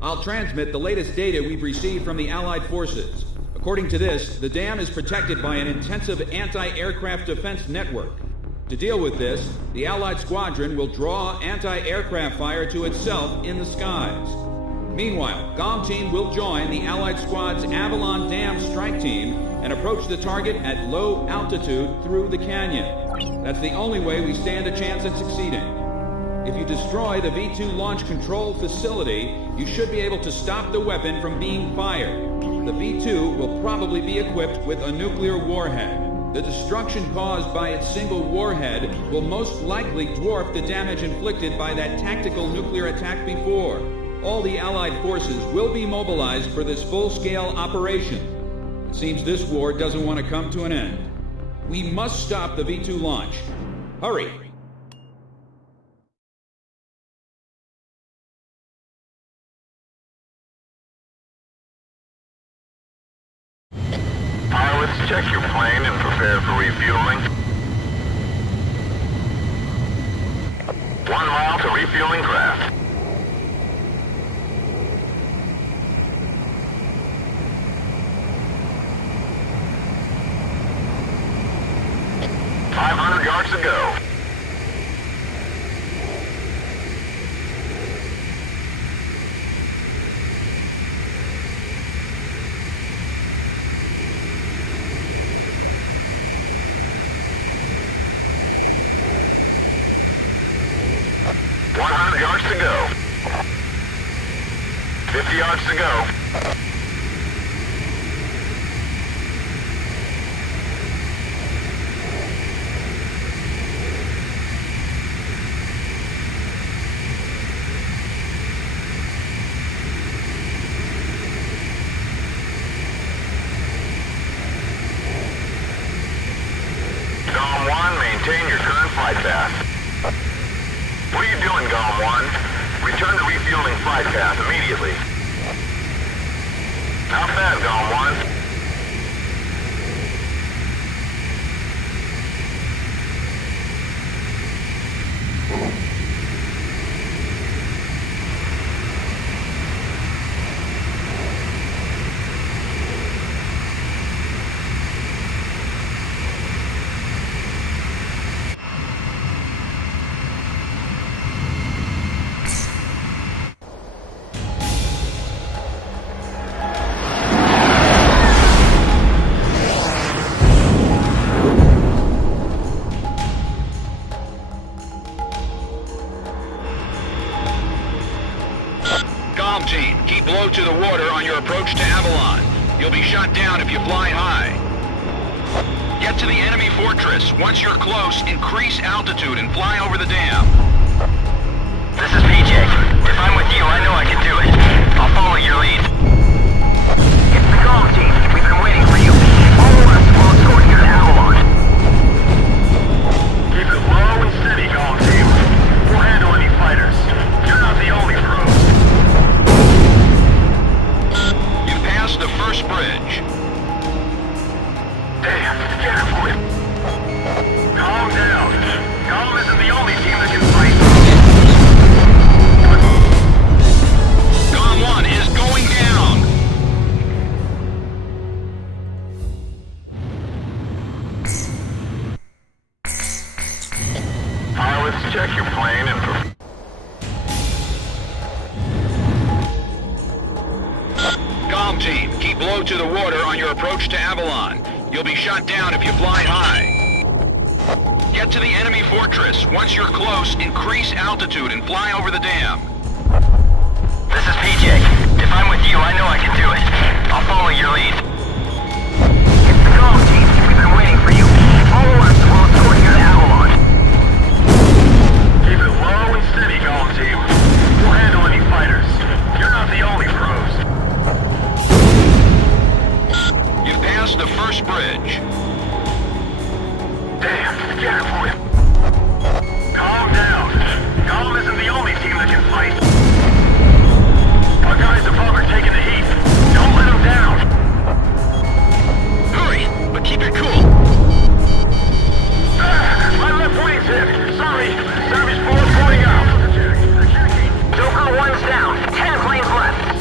I'll transmit the latest data we've received from the Allied forces. According to this, the dam is protected by an intensive anti-aircraft defense network. To deal with this, the Allied squadron will draw anti-aircraft fire to itself in the skies. Meanwhile, GOM Team will join the Allied squad's Avalon Dam strike team and approach the target at low altitude through the canyon. That's the only way we stand a chance at succeeding. If you destroy the V-2 launch control facility, you should be able to stop the weapon from being fired. The V-2 will probably be equipped with a nuclear warhead. The destruction caused by its single warhead will most likely dwarf the damage inflicted by that tactical nuclear attack before. All the Allied forces will be mobilized for this full-scale operation. It seems this war doesn't want to come to an end. We must stop the V-2 launch. Hurry! Pilots, check your plane and prepare for refueling. 1 mile to refueling craft. Yards to go. Yards to go. 50 yards to go. GOM 1, maintain your current flight path. What are you doing, GOM 1? Return to refueling flight path immediately. Not bad, GOM 1. Team, keep low to the water on your approach to Avalon. You'll be shot down if you fly high. Get to the enemy fortress. Once you're close, increase altitude and fly over the dam. This is PJ. If I'm with you, I know I can do it. I'll follow your lead. It's the GOM Team. We've been waiting for you. Follow us, we'll escort you to Avalon. Keep it low and steady, GOM Team. We'll handle any fighters. You're not the only pros. The first bridge. Damn, careful. Calm down. GOM isn't the only team that can fight. GOM 1 is going down. Pilots, check your plane and GOM Team, keep low to the water on your approach to Avalon. You'll be shot down if you fly high. Get to the enemy fortress. Once you're close, increase altitude and fly over the dam. This is PJ. If I'm with you, I know I can do it. I'll follow your lead. It's the GOM Team. We've been waiting for you. Follow us, we'll escort you to Avalon. keep it low and steady, GOM Team. We'll handle any fighters. You're not the only pros. You've passed the first bridge. Damn, careful. Calm down. GOM isn't the only team that can fight. Our guys above are taking the heat. Don't let them down. Hurry, but keep it cool. My left wing's hit. Sorry. Service force going out. Joker 1's down. 10 planes left.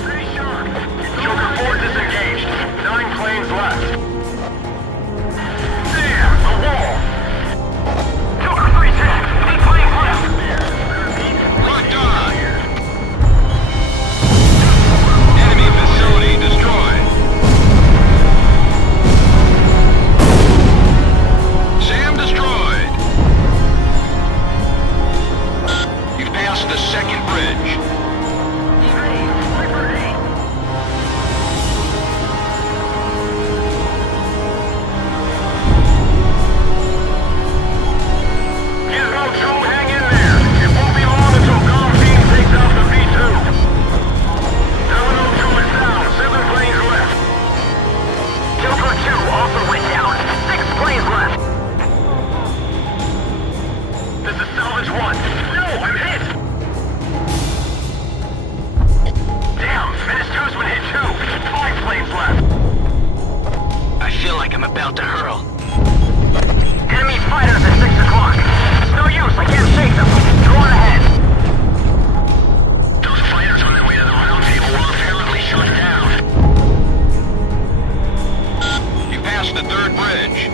I'm about to hurl. Enemy fighters at 6 o'clock. No use, I can't shake them. Go on ahead. Those fighters on their way to the round table were apparently shut down. You passed the third bridge.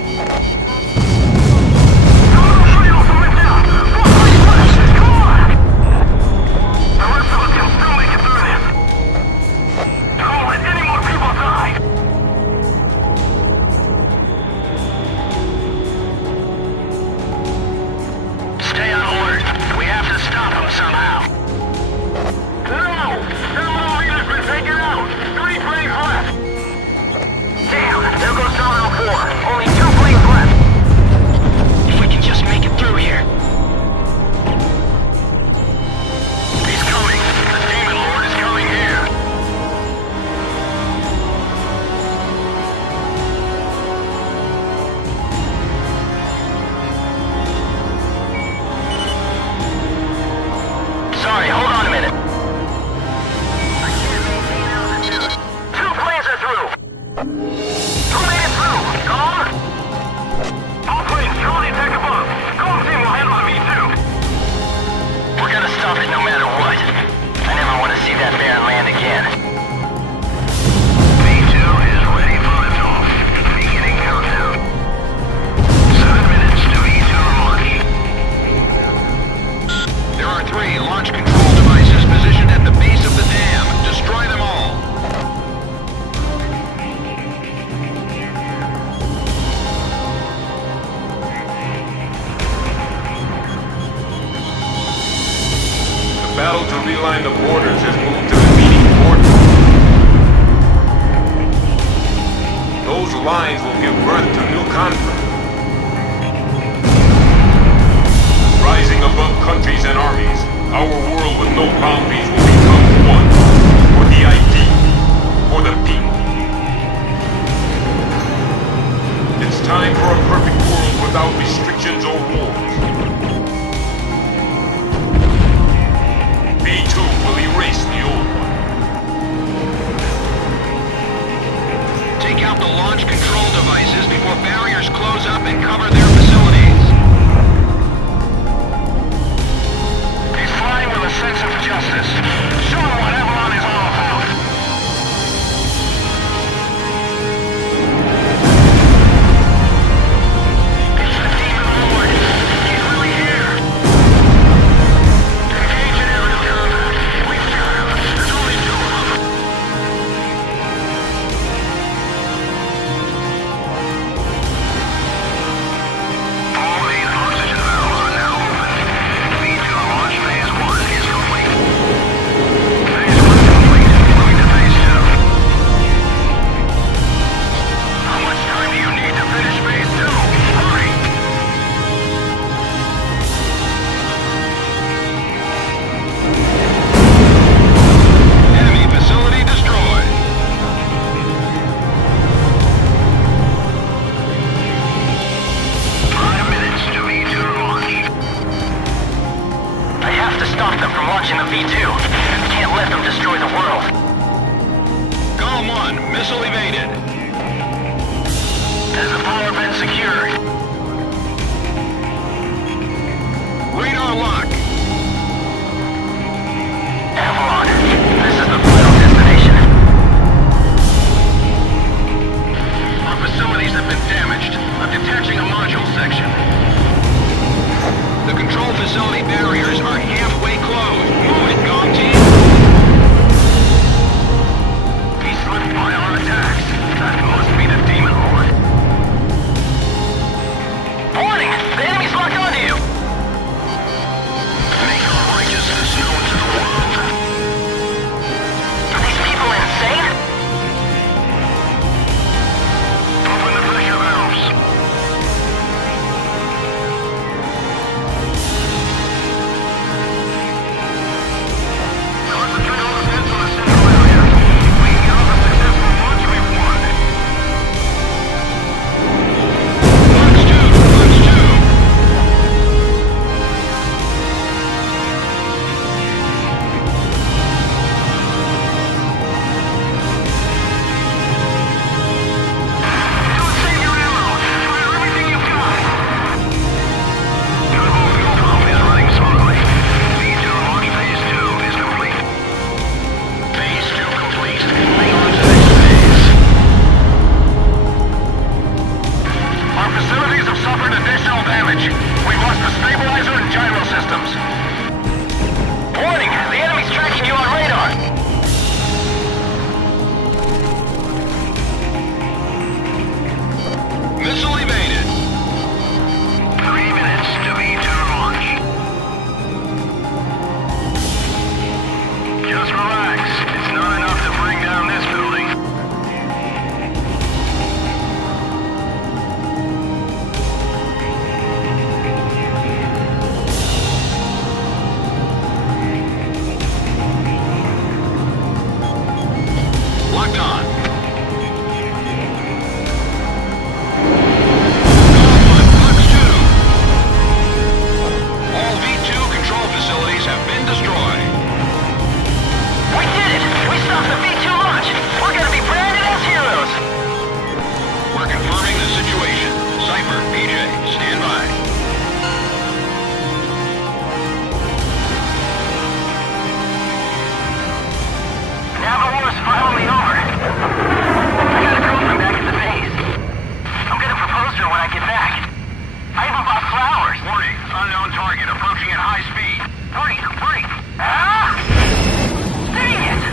Sorry, hold on a minute. I can't maintain altitude. 2 planes are through. Who made it through? Gone? All planes, Charlie attack above. Call team will handle the V2. We're gonna stop it no matter what. I never want to see that Baron land again. V2 is ready for liftoff. Beginning countdown. 7 minutes to V2 launch. There are 3 launch control devices positioned at the base of the dam. Destroy them all. The battle to realign the borders has moved to the meeting coordinates. Those lines will give birth to new conflict. Rising above countries and armies, our world with no boundaries will become one. For the ID, for the people. It's time for a perfect world without restrictions or wars. B2 will erase the old one. Take out the launch control devices before barriers close up and cover their facilities. He's flying with a sense of justice. Show him what Avalon is all about. It's the Demon Lord. He's really here. Engage in aerial combat. We've got him. There's only 2 of them. suffered additional damage. We lost the stabilizer and gyro systems. Warning! The enemy's tracking you on radar! Missile evaded. 3 minutes to V2 launch. Just relax. It's not enough to bring down this building. Locked on. Fox 2. All V2 control facilities have been destroyed. We did it! We stopped the V2 launch! We're gonna be branded as heroes! We're confirming the situation. Cypher, PJ, stand by. Navarro's finally over. I got a girlfriend back at the base. I'm gonna propose to her when I get back. I even bought flowers. Warning, unknown target approaching at high speed. Hurry, hurry! Ah! Dang it!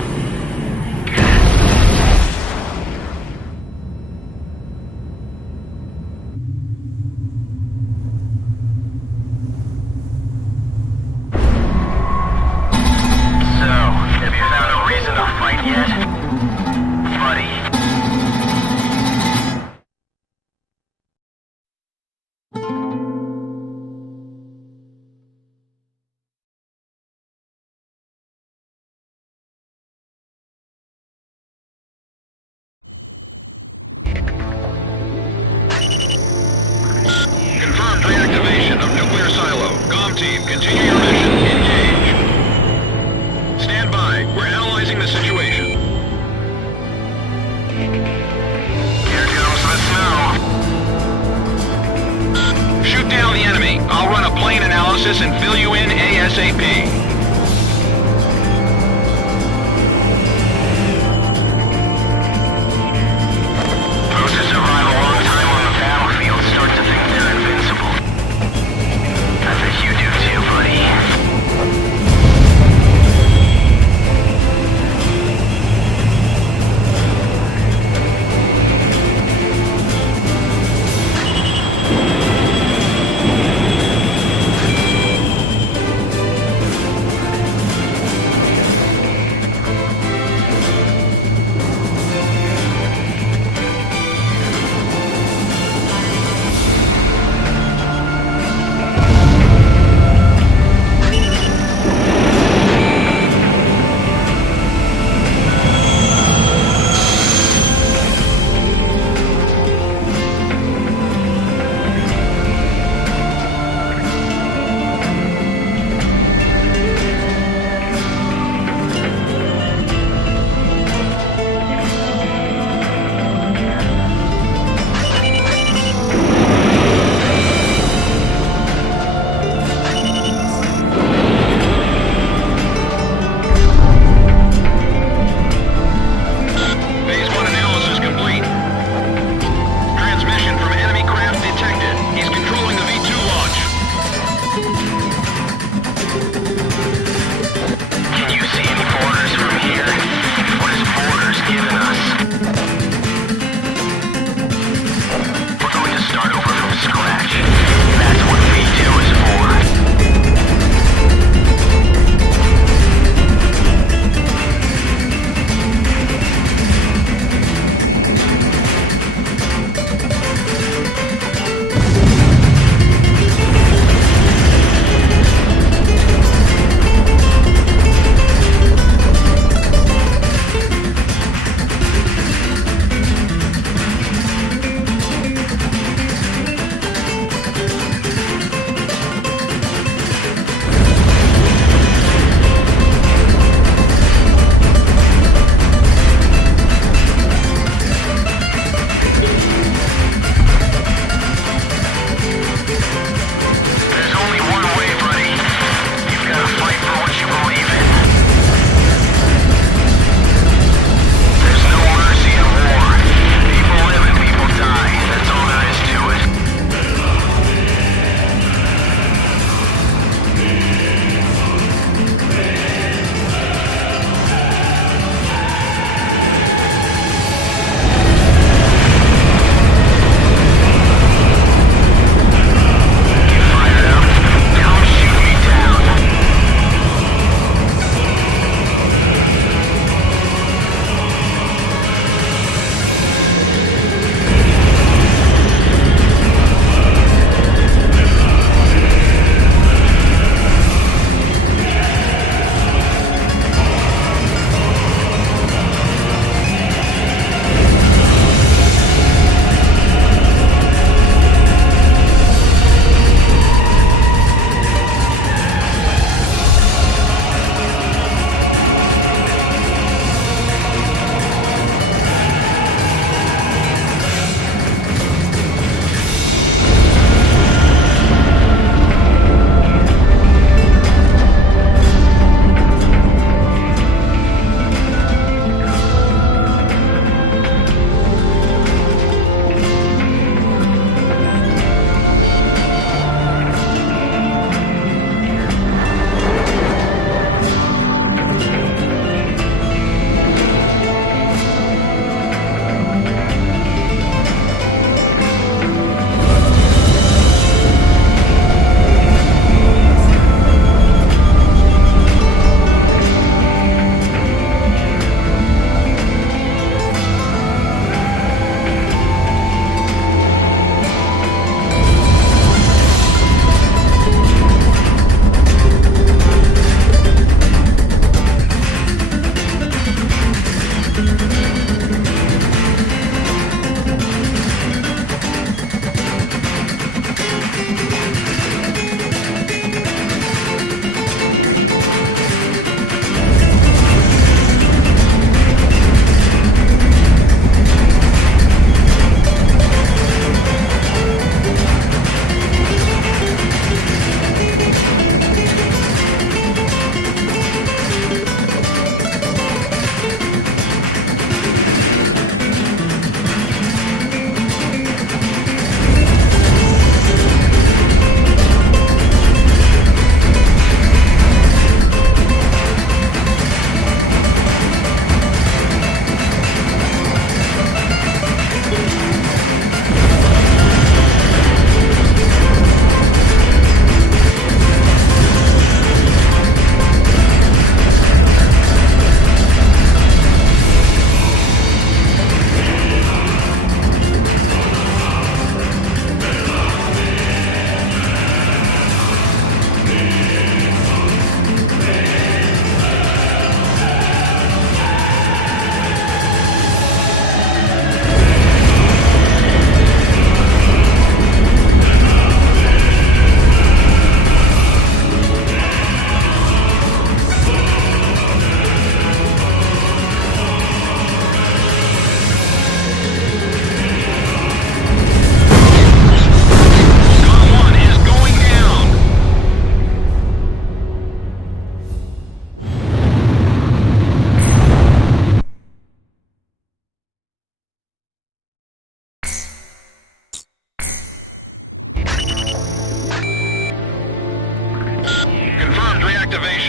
So, have you found a reason to fight yet? Buddy. Confirmed reactivation of nuclear silo. COM team, continue your mission. Engage. Stand by. We're analyzing the situation. Here comes the snow. Shoot down the enemy. I'll run a plane analysis and fill you in ASAP. Those who survive a long time on the battlefield start to think they're invincible. I think you do too, buddy.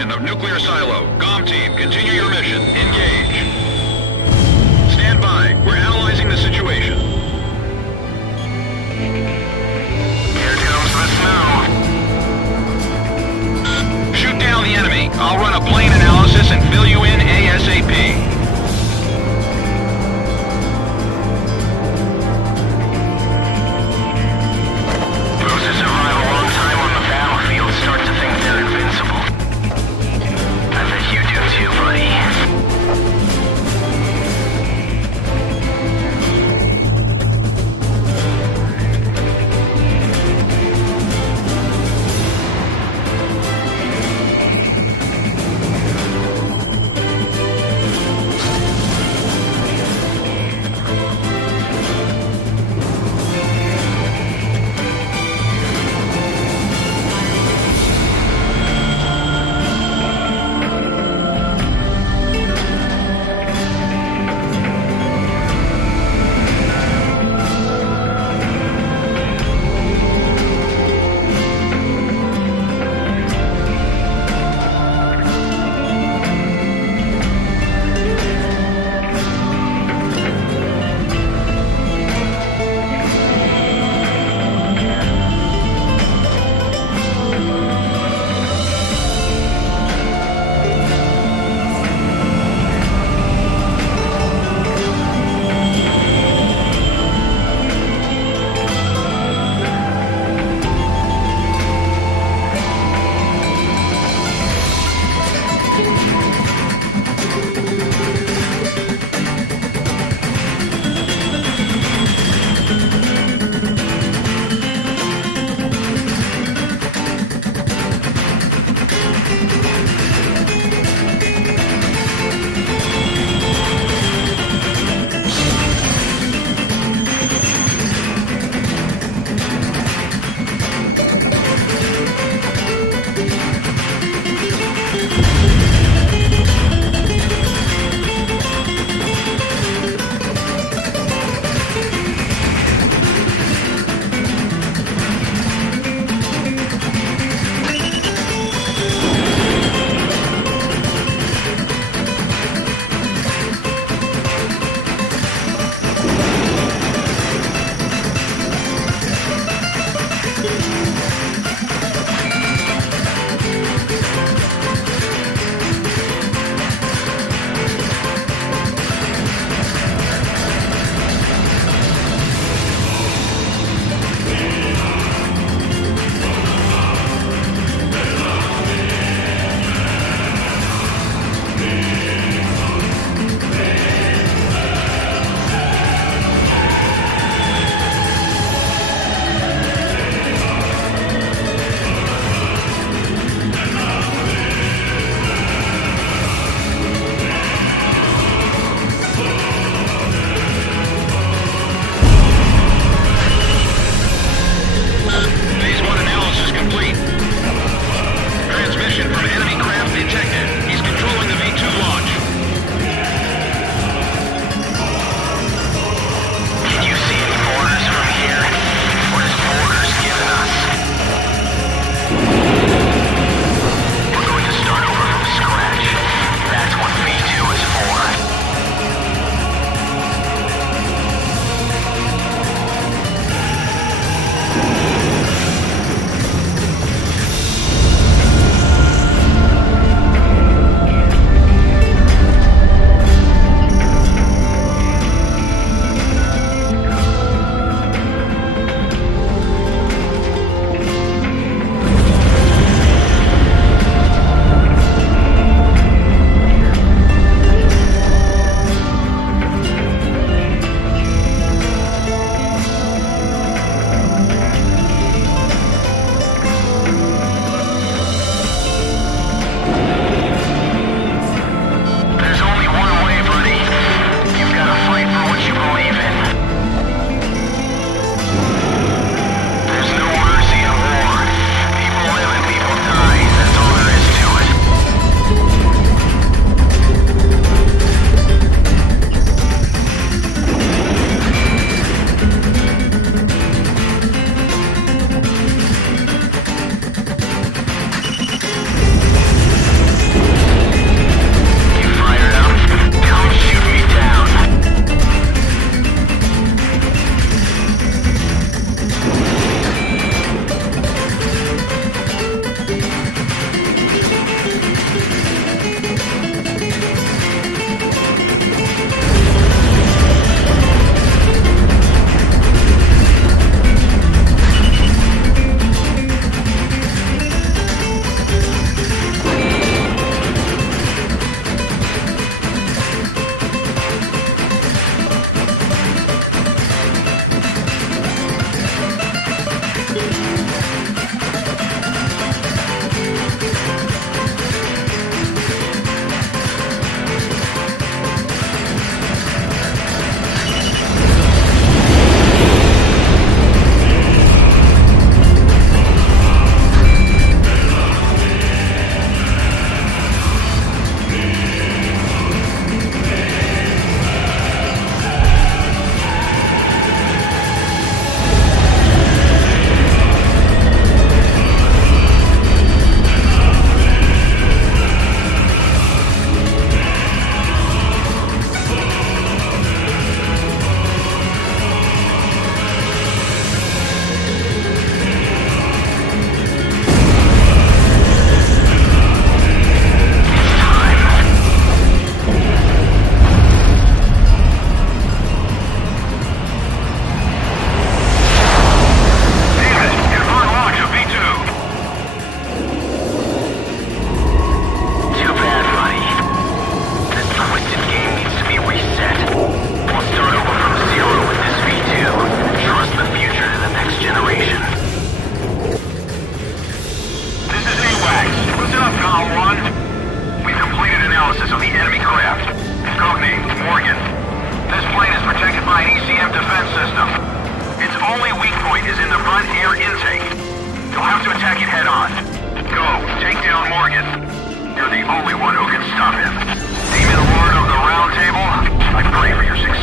location of nuclear silo. COM team, continue your mission. Engage. Stand by. We're analyzing the situation. Here comes the snow. Shoot down the enemy. I'll run a plane analysis and fill you in ASAP. Those who survive a long time on the battlefield start to think they're invincible. I bet you do too, buddy.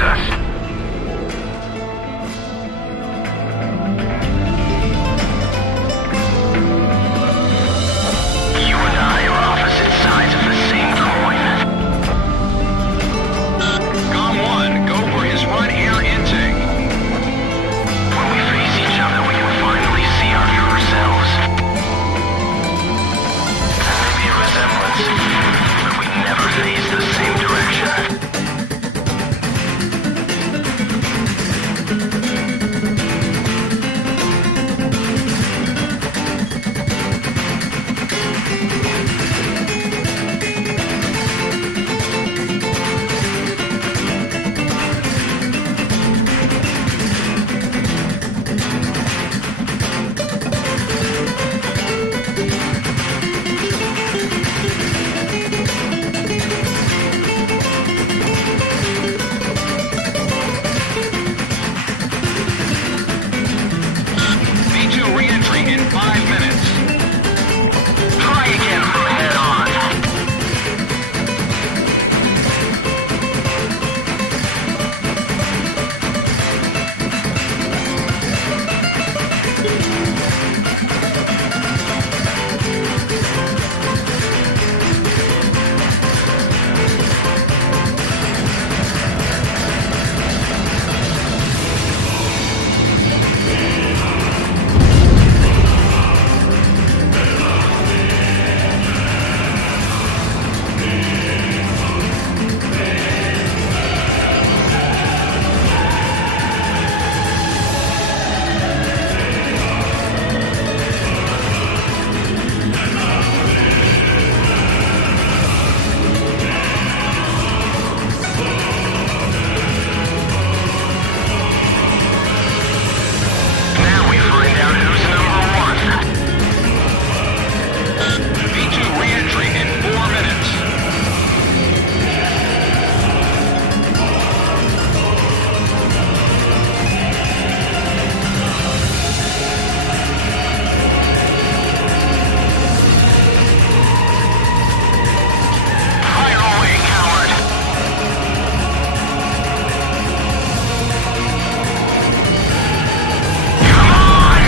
us. You and I are opposite sides of the same coin. COM-1, go for his front air intake. When we face each other, we can finally see our true selves. There may be a resemblance, but we never face the same direction. V2 re-entry in 5 minutes. Try again from head on. Now we find out who's number one. V2 re-entry in 4 minutes. Fire away, coward. Come on!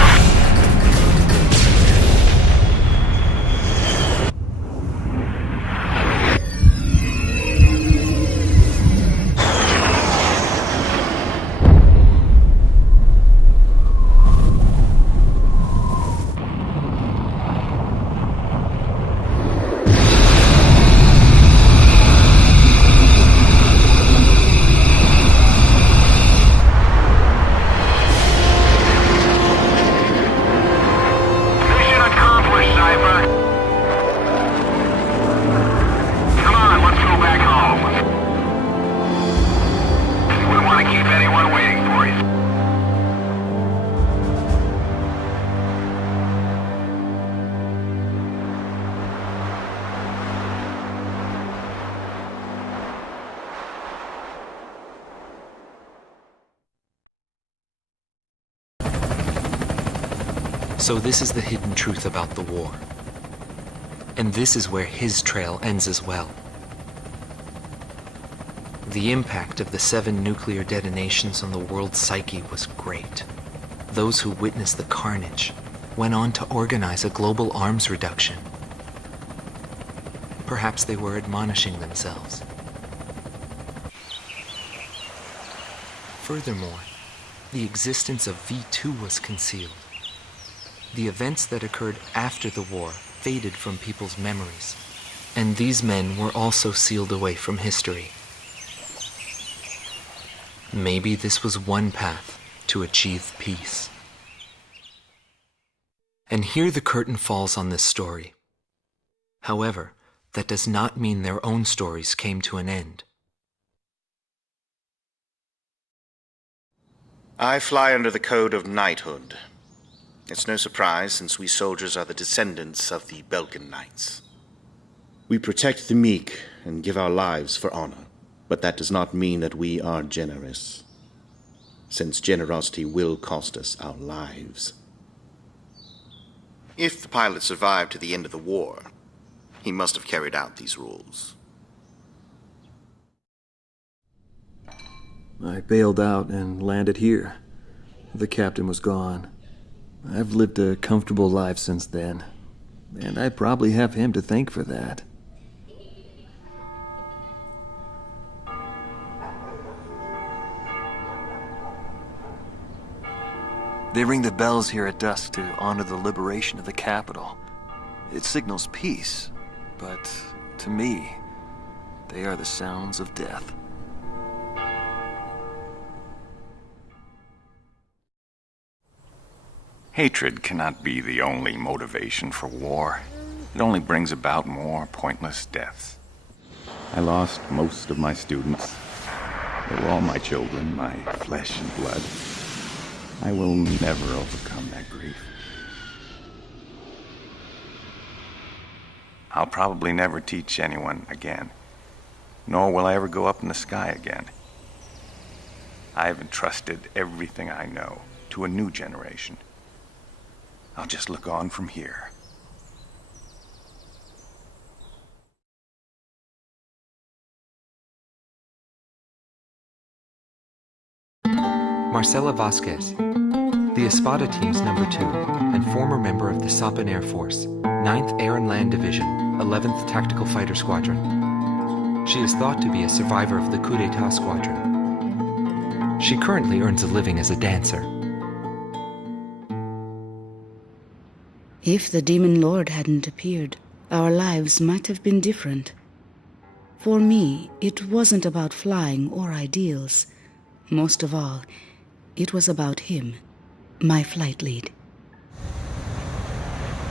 Mission accomplished, Cypher. Come on, let's go back home. We wouldn't want to keep anyone waiting for you. So this is the hidden truth about the war. And this is where his trail ends as well. The impact of the 7 nuclear detonations on the world's psyche was great. Those who witnessed the carnage went on to organize a global arms reduction. Perhaps they were admonishing themselves. Furthermore, the existence of V2 was concealed. The events that occurred after the war faded from people's memories, and these men were also sealed away from history. Maybe this was one path to achieve peace. And here the curtain falls on this story. However, that does not mean their own stories came to an end. I fly under the code of knighthood. It's no surprise, since we soldiers are the descendants of the Belkan Knights. We protect the meek and give our lives for honor, but that does not mean that we are generous, since generosity will cost us our lives. If the pilot survived to the end of the war, he must have carried out these rules. I bailed out and landed here. The captain was gone. I've lived a comfortable life since then, and I probably have him to thank for that. They ring the bells here at dusk to honor the liberation of the capital. It signals peace, but to me, they are the sounds of death. Hatred cannot be the only motivation for war. It only brings about more pointless deaths. I lost most of my students. They were all my children, my flesh and blood. I will never overcome that grief. I'll probably never teach anyone again, nor will I ever go up in the sky again. I have entrusted everything I know to a new generation. I'll just look on from here. Marcela Vasquez, the Espada Team's number 2 and former member of the Sapan Air Force, 9th Air and Land Division, 11th Tactical Fighter Squadron. She is thought to be a survivor of the coup d'etat squadron. She currently earns a living as a dancer. If the Demon Lord hadn't appeared, our lives might have been different. For me, it wasn't about flying or ideals. Most of all, it was about him, my flight lead.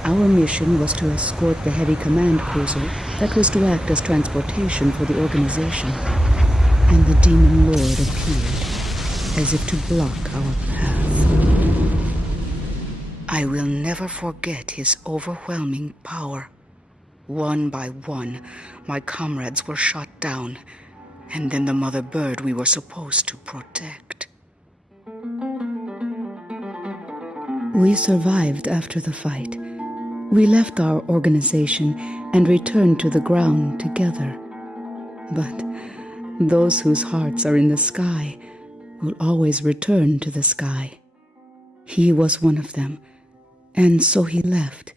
Our mission was to escort the heavy command cruiser that was to act as transportation for the organization. And the Demon Lord appeared, as if to block our path. I will never forget his overwhelming power. One by one, my comrades were shot down, and then the mother bird we were supposed to protect. We survived after the fight. We left our organization and returned to the ground together. But those whose hearts are in the sky will always return to the sky. He was one of them, and so he left,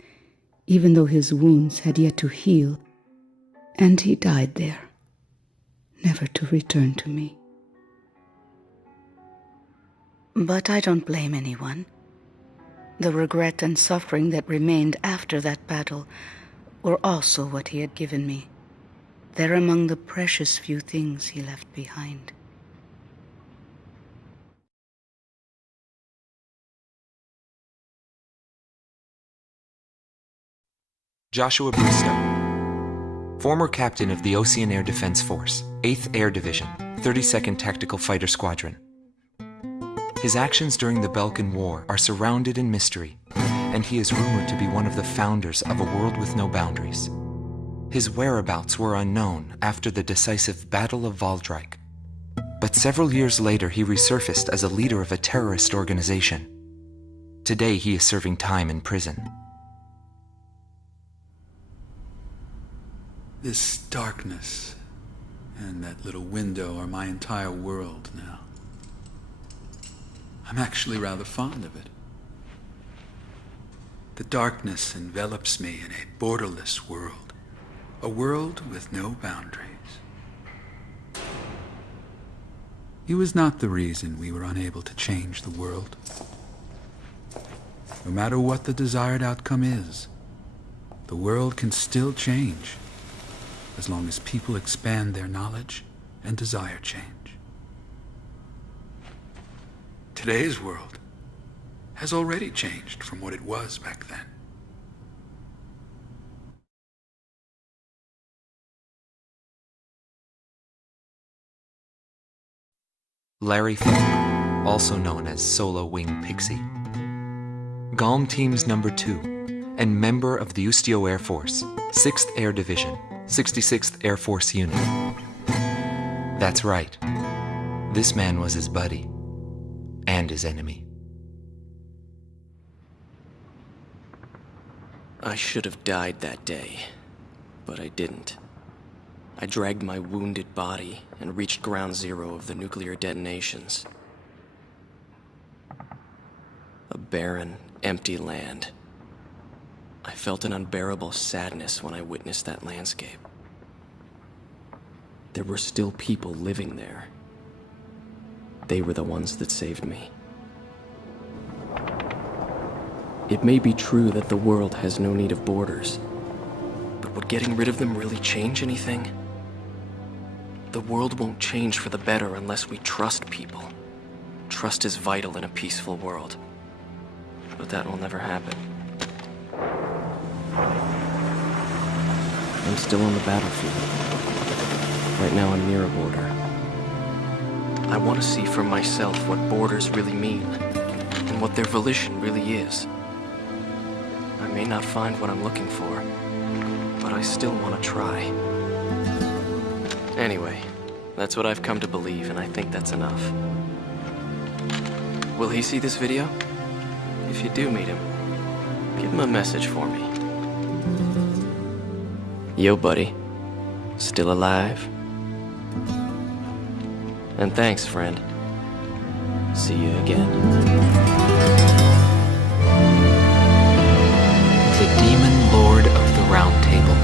even though his wounds had yet to heal, and he died there, never to return to me. But I don't blame anyone. The regret and suffering that remained after that battle were also what he had given me. They're among the precious few things he left behind. Joshua Bristow, former captain of the Ocean Air Defense Force, 8th Air Division, 32nd Tactical Fighter Squadron. His actions during the Belkan War are surrounded in mystery, and he is rumored to be one of the founders of a world with no boundaries. His whereabouts were unknown after the decisive Battle of Valdreich, but several years later he resurfaced as a leader of a terrorist organization. Today he is serving time in prison. This darkness and that little window are my entire world now. I'm actually rather fond of it. The darkness envelops me in a borderless world, a world with no boundaries. He was not the reason we were unable to change the world. No matter what the desired outcome is, the world can still change, as long as people expand their knowledge and desire change. Today's world has already changed from what it was back then. Larry Falk, also known as Solo Wing Pixie. GALM Team's number 2 and member of the Ustio Air Force, 6th Air Division, 66th Air Force Unit. That's right. This man was his buddy and his enemy. I should have died that day, but I didn't. I dragged my wounded body and reached ground zero of the nuclear detonations. A barren, empty land. I felt an unbearable sadness when I witnessed that landscape. There were still people living there. They were the ones that saved me. It may be true that the world has no need of borders, but would getting rid of them really change anything? The world won't change for the better unless we trust people. Trust is vital in a peaceful world. But that will never happen. I'm still on the battlefield. Right now I'm near a border. I want to see for myself what borders really mean, and what their volition really is. I may not find what I'm looking for, but I still want to try. Anyway, that's what I've come to believe, and I think that's enough. Will he see this video? If you do meet him, give him a message for me. Yo, buddy. Still alive? And thanks, friend. See you again. The Demon Lord of the Round Table,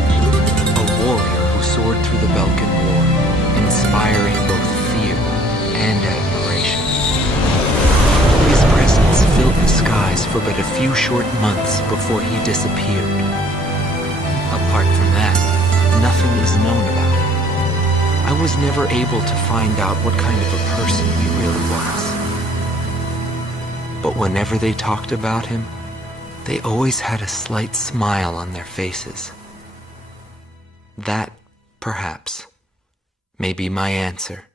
a warrior who soared through the Belkan War, inspiring both fear and admiration. His presence filled the skies for but a few short months before he disappeared. Apart from that, nothing is known about him. I was never able to find out what kind of a person he really was. But whenever they talked about him, they always had a slight smile on their faces. That, perhaps, may be my answer